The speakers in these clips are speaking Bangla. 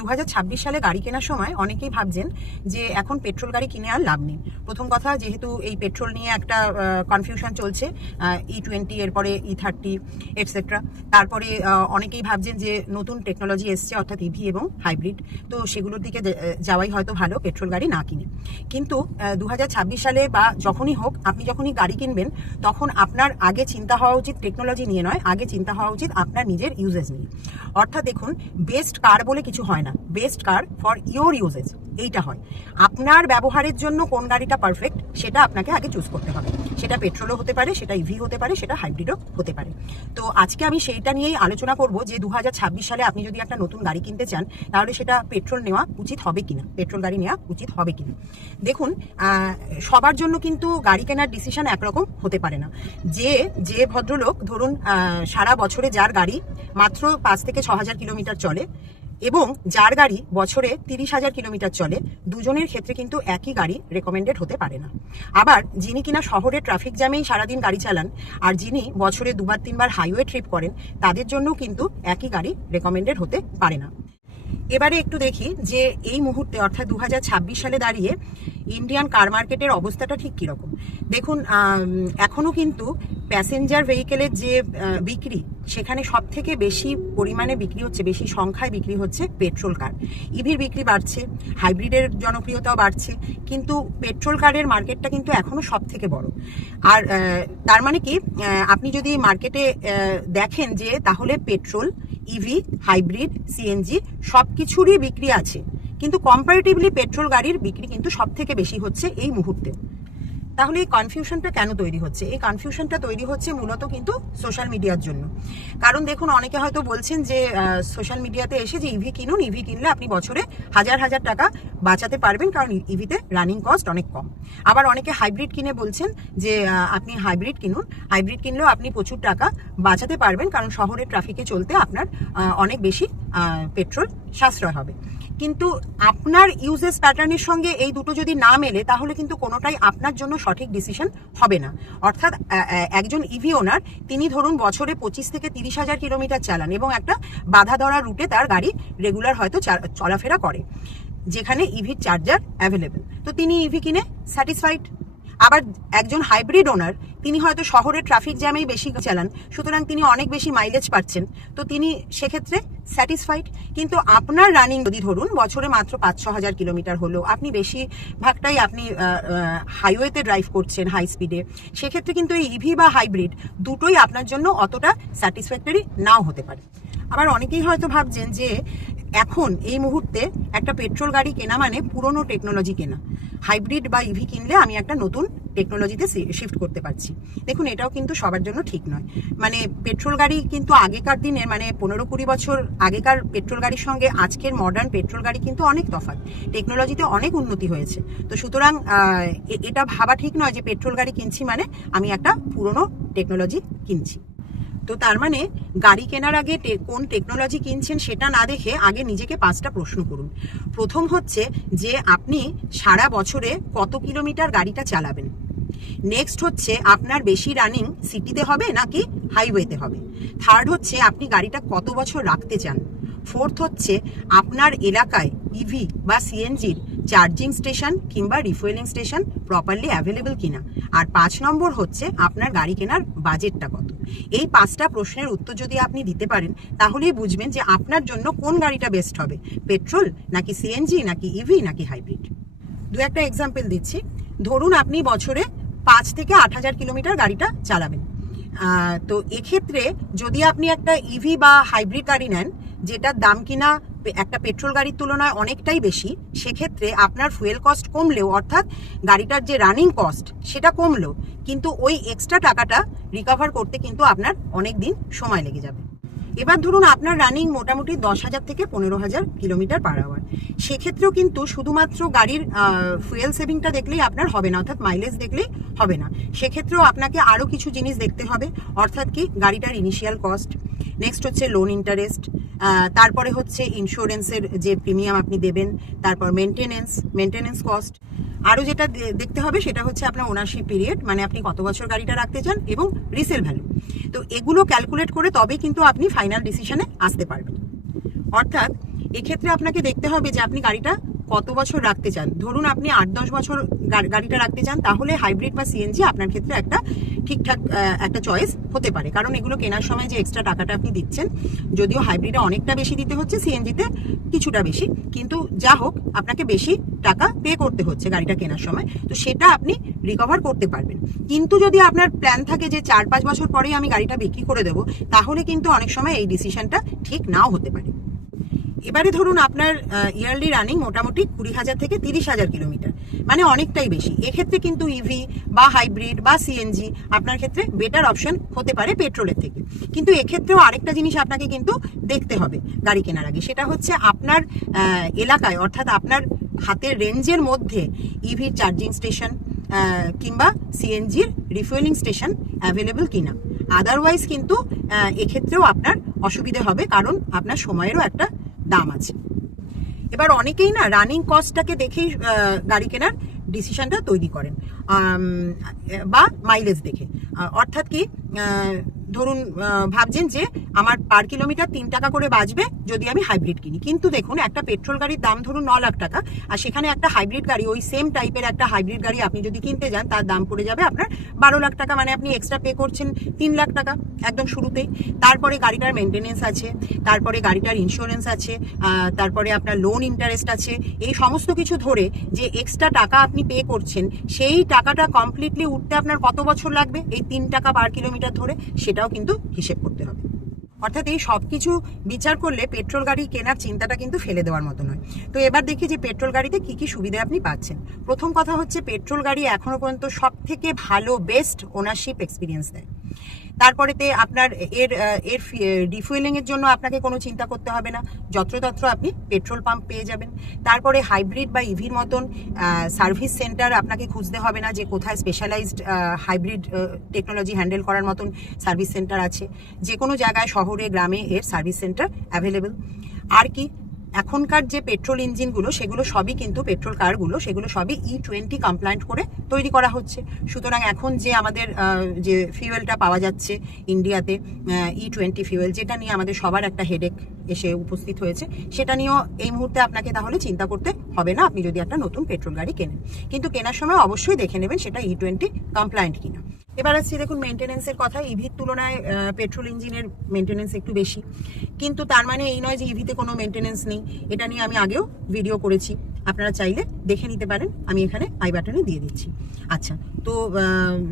2026 সালে গাড়ি কেনার সময় অনেকেই ভাবছেন যে এখন পেট্রোল গাড়ি কিনে আর লাভ নেই। প্রথম কথা, যেহেতু এই পেট্রোল নিয়ে একটা কনফিউশন চলছে, E20 এরপরে E30 এটসেট্রা। তারপরে অনেকেই ভাবছেন যে নতুন টেকনোলজি এসছে, অর্থাৎ ইভি এবং হাইব্রিড, তো সেগুলোর দিকে যাওয়াই হয়তো ভালো, পেট্রোল গাড়ি না কিনে। কিন্তু 2026 সালে বা যখনই হোক, আপনি যখনই গাড়ি কিনবেন তখন আপনার আগে চিন্তা হওয়া উচিত টেকনোলজি নিয়ে নয়, আগে চিন্তা হওয়া উচিত আপনার নিজের ইউজেজ নিয়ে। অর্থাৎ দেখুন, বেস্ট কার বলে কিছু হয় না, best car for your uses এইটা হয়। আপনার ব্যবহারের জন্য কোন গাড়িটা পারফেক্ট সেটা আপনাকে আগে চুজ করতে হবে। সেটা পেট্রোলও হতে পারে, সেটা ইভি হতে পারে, সেটা হাইব্রিডও হতে পারে। তো আজকে আমি সেইটা নিয়েই আলোচনা করব যে 2026 সালে আপনি যদি একটা নতুন গাড়ি কিনতে চান তাহলে সেটা পেট্রোল নেওয়া উচিত হবে কিনা, পেট্রোল গাড়ি নেওয়া উচিত হবে কিনা। দেখুন, সবার জন্য কিন্তু গাড়ি কেনার ডিসিশন একরকম হতে পারে না। যে ভদ্রলোক ধরুন সারা বছরে যার গাড়ি মাত্র 5 থেকে 6,000 কিলোমিটার চলে এবং যার গাড়ি বছরে 30,000 কিলোমিটার চলে, দুজনের ক্ষেত্রে কিন্তু একই গাড়ি রেকমেন্ডেড হতে পারে না। আবার যিনি কিনা শহরে ট্রাফিক জ্যামেই সারাদিন গাড়ি চালান আর যিনি বছরে 2-3 বার হাইওয়ে ট্রিপ করেন, তাদের জন্যও কিন্তু একই গাড়ি রেকমেন্ডেড হতে পারে না। এবারে একটু দেখি যে এই মুহূর্তে অর্থাৎ 2026 সালে দাঁড়িয়ে ইন্ডিয়ান কার মার্কেটের অবস্থাটা ঠিক কীরকম। দেখুন, এখনও কিন্তু প্যাসেঞ্জার ভেহিকেলের যে বিক্রি, সেখানে সব থেকে বেশি পরিমাণে বিক্রি হচ্ছে, বেশি সংখ্যায় বিক্রি হচ্ছে পেট্রোল কার। ইভির বিক্রি বাড়ছে, হাইব্রিডের জনপ্রিয়তাও বাড়ছে, কিন্তু পেট্রোল কারের মার্কেটটা কিন্তু এখনও সব থেকে বড়। আর তার মানে কি, আপনি যদি মার্কেটে দেখেন যে তাহলে পেট্রোল, ইভি, হাইব্রিড, সিএনজি সব কিছুরই বিক্রি আছে, কিন্তু কম্পারেটিভলি পেট্রোল গাড়ির বিক্রি কিন্তু সব থেকে বেশি হচ্ছে এই মুহূর্তে। তাহলে এই কনফিউশনটা কেন তৈরি হচ্ছে? এই কনফিউশনটা তৈরি হচ্ছে মূলত কিন্তু সোশ্যাল মিডিয়ার জন্য। কারণ দেখুন, অনেকে হয়তো বলছেন যে সোশ্যাল মিডিয়াতে এসে যে ইভি কিনুন, ইভি কিনলে আপনি বছরে হাজার হাজার টাকা বাঁচাতে পারবেন, কারণ ইভিতে রানিং কস্ট অনেক কম। আবার অনেকে হাইব্রিড কিনে বলছেন যে আপনি হাইব্রিড কিনুন, হাইব্রিড কিনলেও আপনি প্রচুর টাকা বাঁচাতে পারবেন, কারণ শহরের ট্রাফিকে চলতে আপনার অনেক বেশি পেট্রোল সাশ্রয় হবে। কিন্তু আপনার ইউজেস প্যাটার্নের সঙ্গে এই দুটো যদি না মেলে, তাহলে কিন্তু কোনোটাই আপনার জন্য সঠিক ডিসিশন হবে না। অর্থাৎ একজন ইভি ওনার, তিনি ধরুন বছরে 25 থেকে 30,000 কিলোমিটার চালান এবং একটা বাধা ধরা রুটে তার গাড়ি রেগুলার হয়তো চলাফেরা করে, যেখানে ইভির চার্জার অ্যাভেলেবেল, তো তিনি ইভি কিনে স্যাটিসফাইড। আবার একজন হাইব্রিড ওনার, তিনি হয়তো শহরের ট্রাফিক জ্যামেই বেশি চালান, সুতরাং তিনি অনেক বেশি মাইলেজ পাচ্ছেন, তো তিনি সেক্ষেত্রে স্যাটিসফাইড। কিন্তু আপনার রানিং যদি ধরুন বছরে মাত্র 5-6 হাজার কিলোমিটার হলো, আপনি বেশিরভাগটাই আপনি হাইওয়েতে ড্রাইভ করছেন হাই স্পিডে, সেক্ষেত্রে কিন্তু এই ইভি বা হাইব্রিড দুটোই আপনার জন্য অতটা স্যাটিসফ্যাক্টরি নাও হতে পারে। আবার অনেকেই হয়তো ভাবছেন যে এখন এই মুহূর্তে একটা পেট্রোল গাড়ি কেনা মানে পুরনো টেকনোলজি কেনা, হাইব্রিড বা ইভি কিনলে আমি একটা নতুন টেকনোলজিতে শিফট করতে পারছি। দেখুন, এটাও কিন্তু সবার জন্য ঠিক নয়। মানে পেট্রোল গাড়ি কিন্তু আগেকার দিনের, মানে 15-20 বছর আগেকার পেট্রোল গাড়ির সঙ্গে আজকের মডার্ন পেট্রোল গাড়ি কিন্তু অনেক তফাৎ, টেকনোলজিতে অনেক উন্নতি হয়েছে। তো সুতরাং এটা ভাবা ঠিক নয় যে পেট্রোল গাড়ি কিনছি মানে আমি একটা পুরনো টেকনোলজি কিনছি। তো তার মানে গাড়ি কেনার আগে কোন টেকনোলজি কিনছেন সেটা না দেখে আগে নিজেকে 5টা প্রশ্ন করুন। প্রথম হচ্ছে যে আপনি সারা বছরে কত কিলোমিটার গাড়িটা চালাবেন। নেক্সট হচ্ছে আপনার বেশি রানিং সিটিতে হবে নাকি হাইওয়েতে হবে। থার্ড হচ্ছে আপনি গাড়িটা কত বছর রাখতে চান। ফোর্থ হচ্ছে আপনার এলাকায় ইভি বা সিএনজির চার্জিং স্টেশন কিংবা রিফুয়েলিং স্টেশন প্রপারলি অ্যাভেলেবল কিনা। আর 5 নম্বর হচ্ছে আপনার গাড়ি কেনার বাজেটটা কত। এই 5টা প্রশ্নের উত্তর যদি আপনি দিতে পারেন, তাহলেই বুঝবেন যে আপনার জন্য কোন গাড়িটা বেস্ট হবে, পেট্রোল নাকি সিএনজি নাকি ইভি নাকি হাইব্রিড। দু একটা এক্সাম্পল দিচ্ছি। ধরুন আপনি বছরে 5 থেকে 8,000 কিলোমিটার গাড়িটা চালাবেন, তো এক্ষেত্রে যদি আপনি একটা ইভি বা হাইব্রিড গাড়ি নেন যেটার দাম কিনা একটা পেট্রোল গাড়ির তুলনায় অনেকটাই বেশি, সেক্ষেত্রে আপনার ফুয়েল কস্ট কমলেও, অর্থাৎ গাড়িটার যে রানিং কস্ট সেটা কমলেও, কিন্তু ওই এক্সট্রা টাকাটা রিকভার করতে কিন্তু আপনার অনেক দিন সময় লেগে যাবে। এবার ধরুন আপনার রানিং মোটামুটি 10,000 থেকে 15,000 কিলোমিটার পার আওয়ার, সেক্ষেত্রেও কিন্তু শুধুমাত্র গাড়ির ফুয়েল সেভিংটা দেখলেই আপনার হবে না, অর্থাৎ মাইলেজ দেখলেই হবে না। সেক্ষেত্রেও আপনাকে আরও কিছু জিনিস দেখতে হবে, অর্থাৎ কি গাড়িটার ইনিশিয়াল কস্ট, নেক্সট হচ্ছে লোন ইন্টারেস্ট, তারপরে হচ্ছে ইন্স্যুরেন্সের যে প্রিমিয়াম আপনি দেবেন, তারপর মেনটেনেন্স কস্ট। আরও যেটা দেখতে হবে সেটা হচ্ছে আপনার ওনারশিপ পিরিয়ড, মানে আপনি কত বছর গাড়িটা রাখতে চান, এবং রিসেল ভ্যালু। তো এগুলো ক্যালকুলেট করে তবেই কিন্তু আপনি ফাইনাল ডিসিশনে আসতে পারবেন। অর্থাৎ এক্ষেত্রে আপনাকে দেখতে হবে যে আপনি গাড়িটা কত বছর রাখতে চান। ধরুন আপনি 8-10 বছর গাড়িটা রাখতে চান, তাহলে হাইব্রিড বা সিএনজি আপনার ক্ষেত্রে একটা ঠিকঠাক একটা চয়েস হতে পারে, কারণ এগুলো কেনার সময় যে এক্সট্রা টাকাটা আপনি দিচ্ছেন, যদিও হাইব্রিডে অনেকটা বেশি দিতে হচ্ছে, সিএনজিতে কিছুটা বেশি, কিন্তু যা হোক আপনাকে বেশি টাকা পে করতে হচ্ছে গাড়িটা কেনার সময়, তো সেটা আপনি রিকভার করতে পারবেন। কিন্তু যদি আপনার প্ল্যান থাকে যে 4-5 বছর পরেই আমি গাড়িটা বিক্রি করে দেবো, তাহলে কিন্তু অনেক সময় এই ডিসিশনটা ঠিক নাও হতে পারে। এবারে ধরুন আপনার ইয়ারলি রানিং মোটামুটি 20,000 থেকে 30,000 কিলোমিটার, মানে অনেকটাই বেশি। এক্ষেত্রে কিন্তু ইভি বা হাইব্রিড বা সিএনজি আপনার ক্ষেত্রে বেটার অপশন হতে পারে পেট্রোলের থেকে। কিন্তু এক্ষেত্রেও আরেকটা জিনিস আপনাকে কিন্তু দেখতে হবে গাড়ি কেনার আগে, সেটা হচ্ছে আপনার এলাকায় অর্থাৎ আপনার হাতের রেঞ্জের মধ্যে ইভির চার্জিং স্টেশন কিংবা সিএনজির রিফুয়েলিং স্টেশন অ্যাভেলেবল কিনা। আদারওয়াইজ কিন্তু এক্ষেত্রেও আপনার অসুবিধে হবে, কারণ আপনার সময়েরও একটা দাম আছে। এবার অনেকেই না রানিং কস্টটাকে দেখেই গাড়ি কেনার ডিসিশনটা তৈরি করেন, বা মাইলেজ দেখে। অর্থাৎ কি, ধরুন ভাবছেন যে আমার পার কিলোমিটার 3 টাকা করে বাঁচবে যদি আমি হাইব্রিড কিনি, কিন্তু দেখুন একটা পেট্রোল গাড়ির দাম ধরুন 9 লাখ টাকা, আর সেখানে একটা হাইব্রিড গাড়ি, ওই সেম টাইপের একটা হাইব্রিড গাড়ি আপনি যদি কিনতে যান, তার দাম পড়ে যাবে আপনার 12 লাখ টাকা, মানে আপনি এক্সট্রা পে করছেন 3 লাখ টাকা একদম শুরুতেই। তারপরে গাড়িটার মেনটেনেন্স আছে, তারপরে গাড়িটার ইন্স্যুরেন্স আছে, তারপরে আপনার লোন ইন্টারেস্ট আছে, এই সমস্ত কিছু ধরে যে এক্সট্রা টাকা আপনি পে করছেন, সেই টাকাটা কমপ্লিটলি উঠতে আপনার কত বছর লাগবে এই 3 টাকা পার কিলোমিটার ধরে, সেটাও কিন্তু হিসেব করতে হবে। অর্থাৎ এই সব কিছু বিচার করলে পেট্রোল গাড়ি কেনার চিন্তাটা কিন্তু ফেলে দেওয়ার মতো নয়। তো এবার দেখি যে পেট্রোল গাড়িতে কি কি সুবিধা আপনি পাচ্ছেন। প্রথম কথা হচ্ছে, পেট্রোল গাড়ি এখনো পর্যন্ত সব থেকে ভালো বেস্ট ওনারশিপ এক্সপিরিয়েন্স দেয়। তারপরেতে আপনার এর রিফুয়েলিং এর জন্য আপনাকে কোনো চিন্তা করতে হবে না, যত্রতত্র আপনি পেট্রোল পাম্প পেয়ে যাবেন। তারপরে হাইব্রিড বা ইভির মতন সার্ভিস সেন্টার আপনাকে খুঁজতে হবে না, যে কোথায় স্পেশালাইজড হাইব্রিড টেকনোলজি হ্যান্ডেল করার মতন সার্ভিস সেন্টার আছে। যে কোনো জায়গায় শহরে গ্রামে এর সার্ভিস সেন্টার অ্যাভেলেবেল। আর কি, এখনকার যে পেট্রোল ইঞ্জিনগুলো সেগুলো সবই কিন্তু পেট্রোল কারগুলো সেগুলো সবই E20 কমপ্লায়েন্ট করে তৈরি করা হচ্ছে। সুতরাং এখন যে আমাদের যে ফিউয়েলটা পাওয়া যাচ্ছে ইন্ডিয়াতে, E20 ফিউয়েল, যেটা নিয়ে আমাদের সবার একটা হেডেক এসে উপস্থিত হয়েছে, সেটা নিয়েও এই মুহূর্তে আপনাকে তাহলে চিন্তা করতে হবে না আপনি যদি একটা নতুন পেট্রোল গাড়ি কেনেন। কিন্তু কেনার সময় অবশ্যই দেখে নেবেন সেটা E20 কমপ্লায়েন্ট কিনা। এবার আসছি দেখুন মেনটেনেন্সের কথা। ইভির তুলনায় পেট্রোল ইঞ্জিনের মেনটেনেন্স একটু বেশি, কিন্তু তার মানে এই নয় যে ইভিতে কোনো মেনটেনেন্স নেই। এটা নিয়ে আমি আগেও ভিডিও করেছি, আপনারা চাইলে দেখে নিতে পারেন, আমি এখানে আই বাটনে দিয়ে দিচ্ছি। আচ্ছা, তো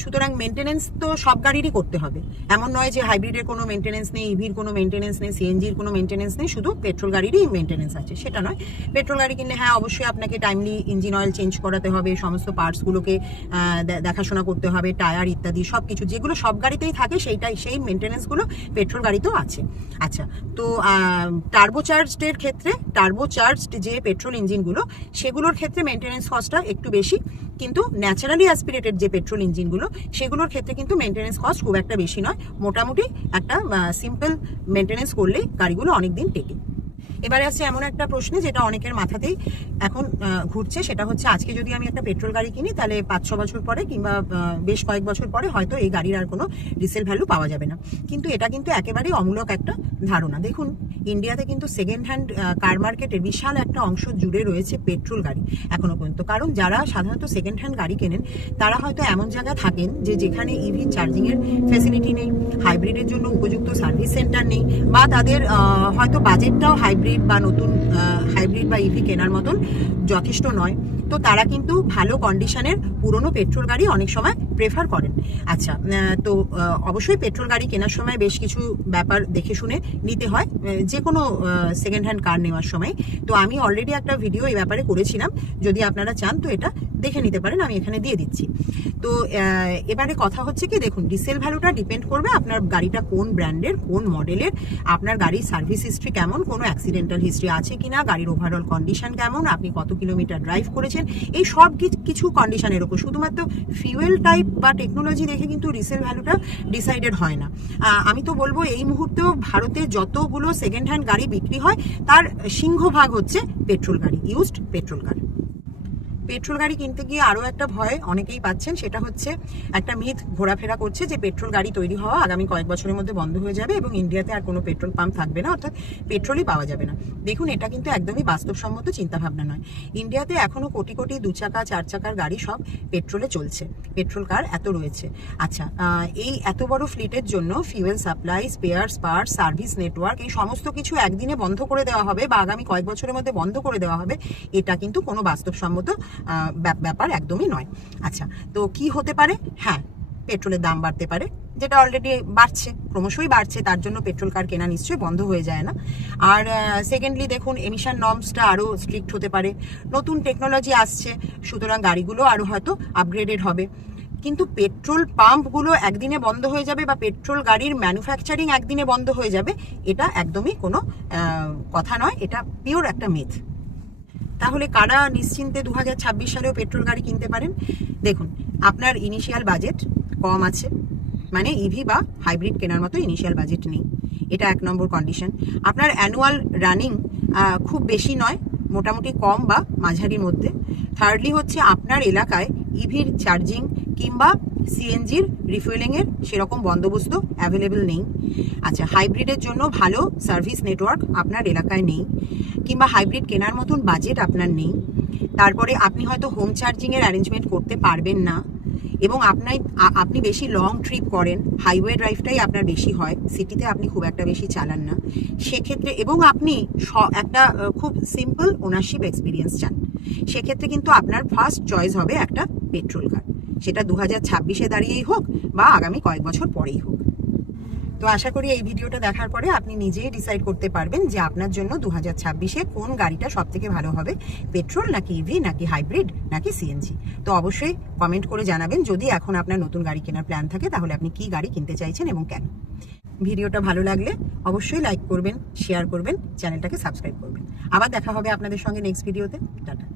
সুতরাং মেনটেনেন্স তো সব গাড়িরই করতে হবে, এমন নয় যে হাইব্রিডের কোনো মেনটেনেন্স নেই, ইভির কোনো মেনটেনেন্স নেই, সিএনজির কোনো মেনটেনেন্স নেই, শুধু পেট্রোল গাড়িরই মেনটেনেন্স আছে, সেটা নয়। পেট্রোল গাড়ি কিনলে হ্যাঁ অবশ্যই আপনাকে টাইমলি ইঞ্জিন অয়েল চেঞ্জ করাতে হবে, সমস্ত পার্টসগুলোকে দেখাশোনা করতে হবে, টায়ার ইত্যাদি সব কিছু যেগুলো সব গাড়িতেই থাকে সেই মেনটেনেন্সগুলো পেট্রোল গাড়িতেও আছে। আচ্ছা, তো টার্বোচার্জডের ক্ষেত্রে, টার্বোচার্জড যে পেট্রোল ইঞ্জিনগুলো সেগুলোর ক্ষেত্রে মেনটেনেন্স কস্টটা একটু বেশি, কিন্তু ন্যাচারালি অ্যাসপিরেটেড যে পেট্রোল ইঞ্জিনগুলো সেগুলোর ক্ষেত্রে কিন্তু মেনটেনেন্স কস্ট খুব একটা বেশি নয়। মোটামুটি একটা সিম্পল মেনটেনেন্স করলেই গাড়িগুলো অনেকদিন টেকে। এবারে আসছে এমন একটা প্রশ্নে যেটা অনেকের মাথাতেই এখন ঘুরছে, সেটা হচ্ছে আজকে যদি আমি একটা পেট্রোল গাড়ি কিনি তাহলে 5-6 বছর পরে কিংবা বেশ কয়েক বছর পরে হয়তো এই গাড়ির আর কোনো রিসেল ভ্যালু পাওয়া যাবে না। কিন্তু এটা কিন্তু একেবারেই অমূলক একটা ধারণা। দেখুন ইন্ডিয়াতে কিন্তু সেকেন্ড হ্যান্ড কার মার্কেটের বিশাল একটা অংশ জুড়ে রয়েছে পেট্রোল গাড়ি এখনো পর্যন্ত। কারণ যারা সাধারণত সেকেন্ড হ্যান্ড গাড়ি কেনেন তারা হয়তো এমন জায়গায় থাকেন যেখানে ইভি চার্জিংয়ের ফ্যাসিলিটি নেই, হাইব্রিডের জন্য উপযুক্ত সার্ভিস সেন্টার নেই, বা তাদের হয়তো বাজেটটাও হাইব্রিড বা নতুন হাইব্রিড বা ইভি কেনার মতন যথেষ্ট নয়। তো তারা কিন্তু ভালো কন্ডিশনের পুরনো পেট্রোল গাড়ি অনেক সময় প্রেফার করেন। আচ্ছা, তো অবশ্যই পেট্রোল গাড়ি কেনার সময় বেশ কিছু ব্যাপার দেখে শুনে নিতে হয় যে কোনো সেকেন্ড হ্যান্ড কার নেওয়ার সময়। তো আমি অলরেডি একটা ভিডিও এই ব্যাপারে করেছিলাম, যদি আপনারা চান তো এটা দেখে নিতে পারেন, আমি এখানে দিয়ে দিচ্ছি। তো এবারে কথা হচ্ছে কি, দেখুন রিসেল ভ্যালুটা ডিপেন্ড করবে আপনার গাড়িটা কোন ব্র্যান্ডের, কোন মডেলের, আপনার গাড়ির সার্ভিস হিস্ট্রি কেমন, কোনো অ্যাক্সিডেন্টাল হিস্ট্রি আছে কিনা, গাড়ির ওভারঅল কন্ডিশন কেমন, আপনি কত কিলোমিটার ড্রাইভ করেছেন, এই সব কিছু কন্ডিশনের উপর। শুধুমাত্র ফিউয়েল টাইপ বা টেকনোলজি দেখে কিন্তু রিসেল ভ্যালুটা ডিসাইডেড হয় না। আমি তো বলবো এই মুহূর্তেও ভারতে যতগুলো সেকেন্ড হ্যান্ড গাড়ি বিক্রি হয় তার সিংহভাগ হচ্ছে পেট্রোল গাড়ি, ইউজড পেট্রোল গাড়ি। পেট্রোল গাড়ি কিনতে গিয়ে আরও একটা ভয় অনেকেই পাচ্ছেন, সেটা হচ্ছে একটা মিথ ঘোরাফেরা করছে যে পেট্রোল গাড়ি তৈরি হওয়া আগামী কয়েক বছরের মধ্যে বন্ধ হয়ে যাবে এবং ইন্ডিয়াতে আর কোনো পেট্রোল পাম্প থাকবে না, অর্থাৎ পেট্রোলই পাওয়া যাবে না। দেখুন, এটা কিন্তু একদমই বাস্তবসম্মত চিন্তাভাবনা নয়। ইন্ডিয়াতে এখনও কোটি কোটি 2 চাকা 4 চাকার গাড়ি সব পেট্রোলে চলছে, পেট্রোল কার এত রয়েছে। আচ্ছা, এই এত বড় ফ্লিটের জন্য fuel supply, spares, parts, service network, এই সমস্ত কিছু একদিনে বন্ধ করে দেওয়া হবে বা আগামী কয়েক বছরের মধ্যে বন্ধ করে দেওয়া হবে, এটা কিন্তু কোনো বাস্তবসম্মত ব্যাপার একদমই নয়। আচ্ছা, তো কি হতে পারে? হ্যাঁ, পেট্রোলের দাম বাড়তে পারে, যেটা অলরেডি বাড়ছে, ক্রমশই বাড়ছে, তার জন্য পেট্রোল কার কেনা নিশ্চয়ই বন্ধ হয়ে যায় না। আর সেকেন্ডলি দেখুন, এমিশন নর্মসটা আরও স্ট্রিক্ট হতে পারে, নতুন টেকনোলজি আসছে, সুতরাং গাড়িগুলো আরও হয়তো আপগ্রেডেড হবে। কিন্তু পেট্রোল পাম্পগুলো একদিনে বন্ধ হয়ে যাবে বা পেট্রোল গাড়ির ম্যানুফ্যাকচারিং একদিনে বন্ধ হয়ে যাবে, এটা একদমই কোনো কথা নয়, এটা পিওর একটা মিথ। তাহলে কারা নিশ্চিন্তে 2026 সালেও পেট্রোল গাড়ি কিনতে পারেন? দেখুন, আপনার ইনিশিয়াল বাজেট কম আছে, মানে ইভি বা হাইব্রিড কেনার মতো ইনিশিয়াল বাজেট নেই, এটা 1 নম্বর কন্ডিশন। আপনার অ্যানুয়াল রানিং খুব বেশি নয়, মোটামুটি কম বা মাঝারির মধ্যে। থার্ডলি হচ্ছে আপনার এলাকায় ইভির চার্জিং কিংবা সিএনজির রিফুয়েলিংয়ের সেরকম বন্দোবস্ত অ্যাভেলেবেল নেই। আচ্ছা, হাইব্রিডের জন্য ভালো সার্ভিস নেটওয়ার্ক আপনার এলাকায় নেই, কিংবা হাইব্রিড কেনার মতন বাজেট আপনার নেই। তারপরে আপনি হয়তো হোম চার্জিংয়ের অ্যারেঞ্জমেন্ট করতে পারবেন না, এবং আপনি বেশি লং ট্রিপ করেন, হাইওয়ে ড্রাইভটাই আপনার বেশি হয়, সিটিতে আপনি খুব একটা বেশি চালান না সেক্ষেত্রে, এবং আপনি একটা খুব সিম্পল ওনারশিপ এক্সপিরিয়েন্স চান, সেক্ষেত্রে কিন্তু আপনার ফার্স্ট চয়েস হবে একটা পেট্রোল কার, সেটা 2026-এ দাঁড়িয়েই হোক বা আগামী কয়েক বছর পরেই হোক। তো আশা করি এই ভিডিওটা দেখার পরে আপনি নিজেই ডিসাইড করতে পারবেন যে আপনার জন্য 2026-এ কোন গাড়িটা সব থেকে ভালো হবে, পেট্রোল নাকি ইভি নাকি হাইব্রিড নাকি সিএনজি। তো অবশ্যই কমেন্ট করে জানাবেন, যদি এখন আপনার নতুন গাড়ি কেনার প্ল্যান থাকে তাহলে আপনি কি গাড়ি কিনতে চাইছেন এবং কেন। ভিডিওটা ভালো লাগলে অবশ্যই লাইক করবেন, শেয়ার করবেন, চ্যানেলটাকে সাবস্ক্রাইব করবেন। আবার দেখা হবে আপনাদের সঙ্গে নেক্সট ভিডিওতে। টাটা।